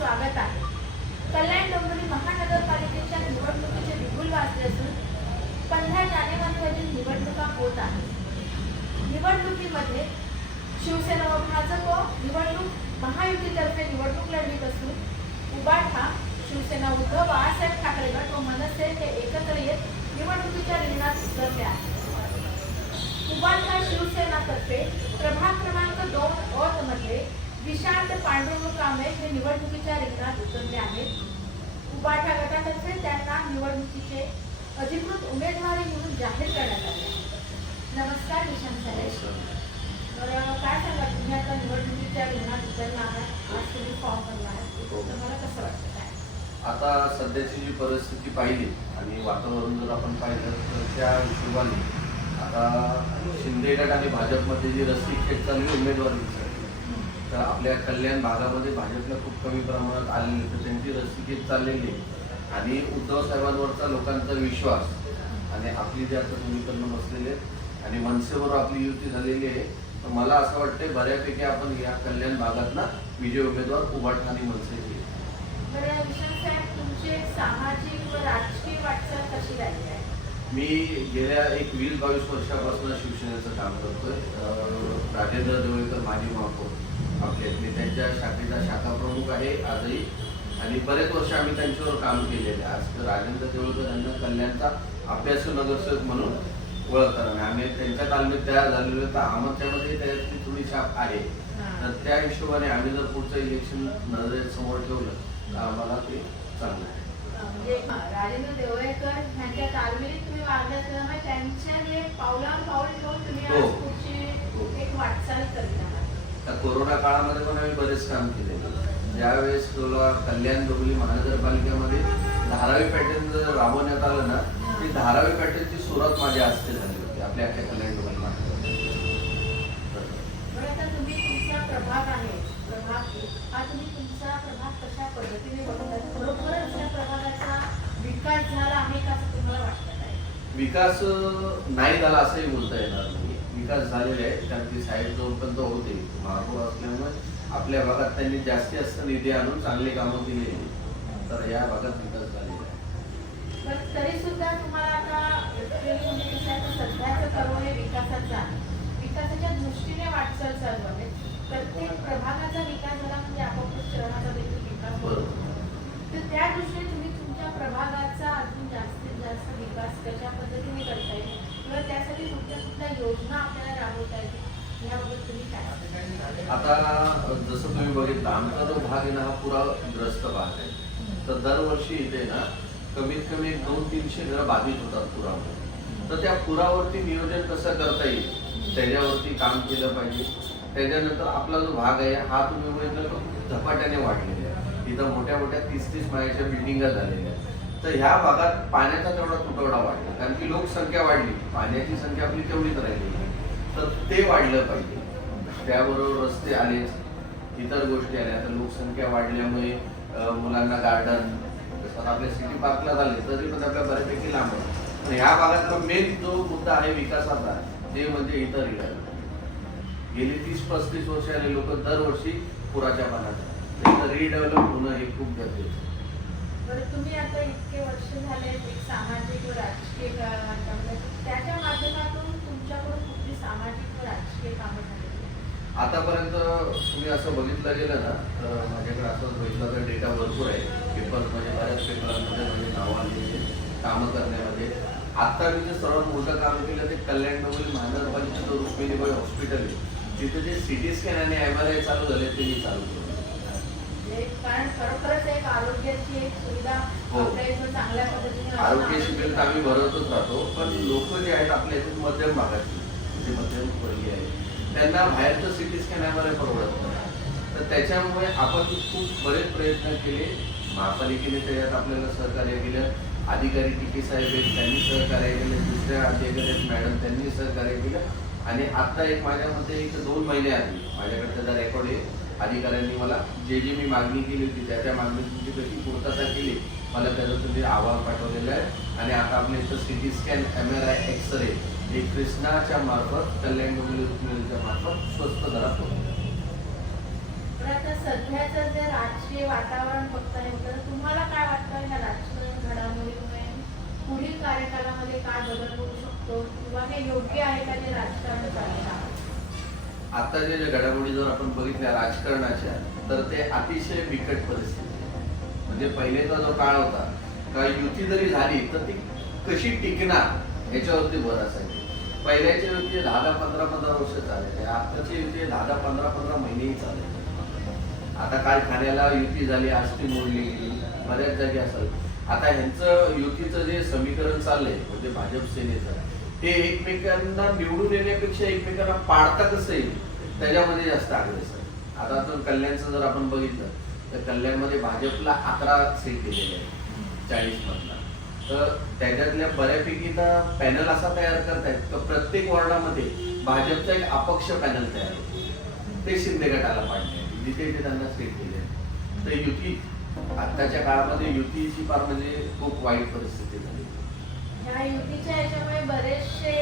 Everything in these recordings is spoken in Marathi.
स्वागत आहे. कल्याण डोंबिवली महानगरपालिकेच्या निवडणुकीचे बिगुल वाजले असून 15 जानेवारीवरील निवडणुका होत आहेत. निवडणुकीमध्ये शिवसेना व भाजप निवडणूक महायुतीतर्फे निवडणूक लढवित असून उबाठा, शिवसेना उद्धव बाळासाहेब ठाकरे गट व मनसे हे एकत्र येत निवडणुकीच्या रिंगणात उतरले आहेत. उबाठा शिवसेनातर्फे प्रभाग क्रमांक 2 मध्ये विशांत पांडुरंग कांबळे हे निवडणुकीच्या रिंगणात उतरले आहेत. उबाठा गटातर्फे त्यांना निवडणुकीचे अधिकृत उमेदवारी म्हणून जाहीर करण्यात आले. नमस्कार विशांत साहेब. तर काय सांगा, तुम्ही आता निवडणुकीच्या रिंगणात उतरला आहात, आज तुम्ही फॉर्म भरला आहे, तुम्हाला कसं वाटतं? काय आता सध्याची जी परिस्थिती पाहिली आणि वातावरण जर आपण पाहिलं तर त्या हिशोबाने आता शिंदे गट आणि भाजपमध्ये जी रस्सीखेच चालली उमेदवारीसाठी, तर आपल्या कल्याण भागामध्ये भाजपला खूप कमी प्रमाणात आलेली, तर त्यांची रस्सीखेच चाललेली आणि उद्धव साहेबांवरचा लोकांचा विश्वास आणि आपली जी आता समीकरणं बसलेले आणि मनसेवर आपली युती झालेली आहे. तर मला असं वाटतं बऱ्यापैकी आपण या कल्याण भागातला विजय उमेदवार उबाठा आणि मनसेची. बरं विशांत साहेब, तुमचे सामाजिक व राजकीय वाटचाल कशी राहिली आहे? मी गेल्या 20-22 वर्षापासून शिवसेनेचं काम करतोय. राजेंद्र देवळकर माजी महापौर आपले, मी त्यांच्या शाखेचा शाखा प्रमुख आहे आजही आणि बरेच वर्ष आम्ही त्यांच्यावर काम केलेले. आज राजेंद्र देवळकर यांना कल्याणचा अभ्यासू नगरसेवक म्हणून ओळखतात आणि आम्ही त्यांच्या तालमीत तयार झालेलो, तर आमच्यामध्ये त्याची थोडी छाप आहे. तर त्या हिशोबाने आम्ही जर पुढचं इलेक्शन नजरेसमोर ठेवलं तर आम्हाला ते चांगलं आहे. म्हणजे राजेंद्र देवळकर यांच्या तालमीत तुम्ही वागले असल्यामुळे त्यांच्या जे पावलावर पाऊल ठेवून तुम्ही आज पुढची एक वाटचाल करता. त्या कोरोना काळामध्ये पण आम्ही बरेच काम केले. ज्यावेळेस कल्याण डोंबिवली महानगरपालिकेमध्ये धारावी पॅटर्न जर राबवण्यात आलं ना, ती धारावी पॅटर्नची सुरुवात माझ्या हस्ते झाली होती आपल्या अख्ख्या कल्याण डोंबिवली महानगरपालिकेमध्ये. आता तुम्ही तुमचा प्रभाग आहे, हा तुम्ही तुमचा प्रभाग कशा पद्धतीने बघता? खरोखरच या प्रभागाचा विकास झाला आहे का असं तुम्हाला वाटतं? काय विकास नाही झाला असंही बोलता येणार नाही. विकास झालेला आहे, कारण की साहेब जोपर्यंत होते महापौर असल्यामुळे आपल्या भागात त्यांनी जास्त निधी आणून चांगली कामं केली, तर या भागात विकास झालेला आहे. पण तरी सुद्धा तुम्हाला आता सध्याचं तरुण हे विकासाच्या दृष्टीने वाटचाल चालू आहे. प्रत्येक प्रभागाचा विकास झाला म्हणजे आपोआप शहराचा देखील विकास होतो. तर त्या दृष्टीने तुम्ही तुमच्या प्रभागाचा अजून जास्तीत जास्त विकास कशा पद्धतीने करता येईल किंवा त्यासाठी कुठल्या योजना आपल्याला राबवता येतील याबाबत तुम्ही काय? आता जसं तुम्ही बघितलं, आमचा जो भाग आहे ना हा पुराग्रस्त भाग आहे. तर दरवर्षी इथे ना कमीत कमी 200-300 घरं बाधित होतात पुरामुळे. तर त्या पुरावरती नियोजन कसं करता येईल त्याच्यावरती काम केलं पाहिजे. त्याच्यानंतर आपला जो भाग आहे हा तुम्ही बघितलं तो झपाट्याने वाढलेला आहे. इथं मोठ्या 30-30 माळ्याच्या बिल्डिंगा झालेल्या आहेत. तर ह्या भागात पाण्याचा तेवढा तुटवडा वाढला, कारण की लोकसंख्या वाढली, पाण्याची संख्या आपली तेवढीच राहिली. तर ते वाढलं पाहिजे. त्याबरोबर रस्ते आले, इतर गोष्टी आल्या. आता लोकसंख्या वाढल्यामुळे मुलांना गार्डन जसं आपल्या सिटी पार्कला झाले तरी पण आपल्या बऱ्यापैकी लांब आहे. पण ह्या भागातला मेन जो मुद्दा आहे विकासाचा ते म्हणजे इतर इलाज. गेली 30-35 वर्ष आले लोक दरवर्षी पुराच्या पाण्यात रिडेव्हलप होणं हे खूप गरजेचं आहे. बरं, तुम्ही आता इतके वर्ष झाले एक सामाजिक व राजकीय त्याच्या माध्यमातून तुमच्याकडून कुठली सामाजिक व राजकीय कामं झाली? आतापर्यंत तुम्ही असं बघितलं गेलं ना तर माझ्याकडे असं बघितलं तर डेटा भरपूर आहे. पेपरमध्ये बऱ्याच पेपरांमध्ये माझे नावं आलेली कामं करण्यामध्ये. आत्ता मी जे सर्वात मोठं काम केलं ते कल्याण डोंबिवली महानगरपालिकेचं रुक्मिणीबाई हॉस्पिटल आहे. तिथे जे CT स्कॅन आणि MRI चालू झाले ते मी चालू केलं. कारण खरोखरच एक आरोग्याची एक सुविधा आपल्या इथं चांगल्या पद्धतीने आरोग्य शिबिर तर आम्ही भरवतच राहतो. पण लोक जे आहेत आपल्या इथे मध्यम भागातली, जे मध्यमवर्गीय आहे, त्यांना बाहेरचं CT स्कॅन MRI परवडत नाही. तर त्याच्यामुळे आपण खूप बरेच प्रयत्न केले. महापालिकेने त्याच्यात आपल्याला सहकार्य केलं. अधिकारी TK साहेब आहेत त्यांनी सहकार्य केलं. दुसऱ्या अधिकारी आहेत मॅडम त्यांनी सहकार्य केलं. आणि आत्ता एक माझ्यामध्ये 1-2 महिने आधी माझ्याकडे त्याचा रेकॉर्ड आहे. अधिकाऱ्यांनी मला जे मी मागणी केली होती त्या मागणीची कशी पूर्तता केली, मला त्याचं तुम्ही अहवाल पाठवलेला आहे. आणि आता आपल्या इथं CT स्कॅन MRI एक्सरे हे कृष्णाच्या मार्फत कल्याण डोंबिवलीच्या मार्फत स्वस्त दरात होतं. आता सध्याचं जे राजकीय वातावरण बघताय तर तुम्हाला काय वाटतं ह्या राजकारण घडामोडीमुळे पुढील कार्यकालामध्ये काय बदल होऊ शकतो किंवा हे योग्य आहे का जे राजकारण चाललं आहे? आता जे घडामोडी जर आपण बघितल्या राजकारणाच्या तर ते अतिशय बिकट परिस्थिती आहे. म्हणजे पहिलेचा जो काळ होता का युती जरी झाली तर ती कशी टिकणार याच्यावरती भर असायची. पहिल्याची युती 10-15 वर्ष चालायची, आताची युती 10-15 महिनेही चालायची. आता काय ठाण्याला युती झाली, आष्टी मोडली गेली, बऱ्याच जागी असेल. आता ह्यांचं युतीचं जे समीकरण चाललंय म्हणजे भाजप सेनेचं, ते एकमेकांना निवडून येण्यापेक्षा एकमेकांना पाडता कसं येईल त्याच्यामध्ये जास्त अग्रेसर आहे. आता तर कल्याणचं जर आपण बघितलं तर कल्याणमध्ये भाजपला 11 सीट दिलेले आहेत 40 मधला. तर त्याच्यातल्या बऱ्यापैकी तर पॅनल असा तयार करतायत तर प्रत्येक वॉर्डामध्ये भाजपचा एक अपक्ष पॅनल तयार होतो, ते शिंदे गटाला पाडणे जिथे ते त्यांना सीट दिले. तर युती आताच्या काळामध्ये युतीची फार म्हणजे खूप वाईट परिस्थिती झाली. ह्या युतीच्या याच्यामुळे बरेचसे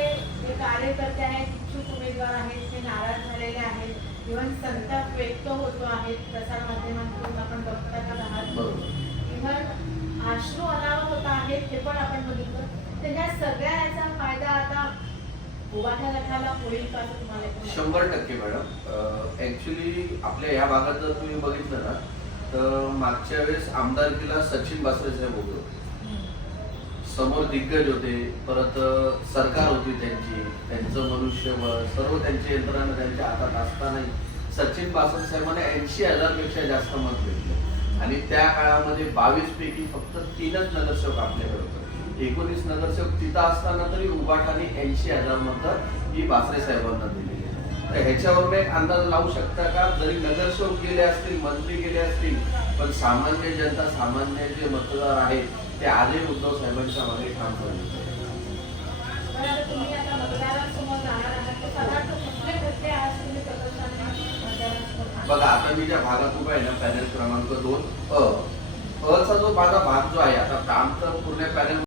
जे कार्यकर्ते आहेत, इच्छुक उमेदवार आहेत, ते नाराज झालेले आहेत. इव्हन संताप व्यक्त होतो आहेत प्रसार माध्यमांतून आपण बघता आहात. इव्हन अश्रू अनावत होत आहेत हे पण आपण बघितलं. तर ह्या सगळ्या याचा फायदा आता उभाठा गटाला होईल का असं तुम्हाला वाटतं? 100% मॅडम. ऍक्च्युली आपल्या ह्या भागात जर तुम्ही बघितलं ना तर मागच्या वेळेस आमदारकीला सचिन बासरे साहेब होते, समोर दिग्गज होते, परत सरकार होती त्यांची, त्यांचं मनुष्यबळ सर्व त्यांची यंत्रणा त्यांच्या हातात असतानाही सचिन बासरे साहेबांना 80,000 पेक्षा जास्त मत भेटले. आणि त्या काळामध्ये 22 पैकी फक्त 3च नगरसेवक आपल्याकडे होते. 19 नगरसेवक तिथं असताना तरी उभाठाने 80,000 मतं ही बासरे साहेबांना दिलेली. तर ह्याच्यावर एक अंदाज लावू शकता का, जरी नगरसेवक गेले असतील, मंत्री गेले असतील, पण सामान्य जनता, सामान्य जे मतदार आहेत ते आजही उद्धव साहेबांच्या मागे ठाम करतात. तुम्ही आता मतदारांसमोर जाणार आहात तर साधारण कुठले कुठले आज तुम्ही मतदारांसमोर? बघा आता मी ज्या भागात उभा आहे ना पॅनल क्रमांक 2 अ चा जो माझा भाग जो आहे, आता काम तर पूर्ण पॅनल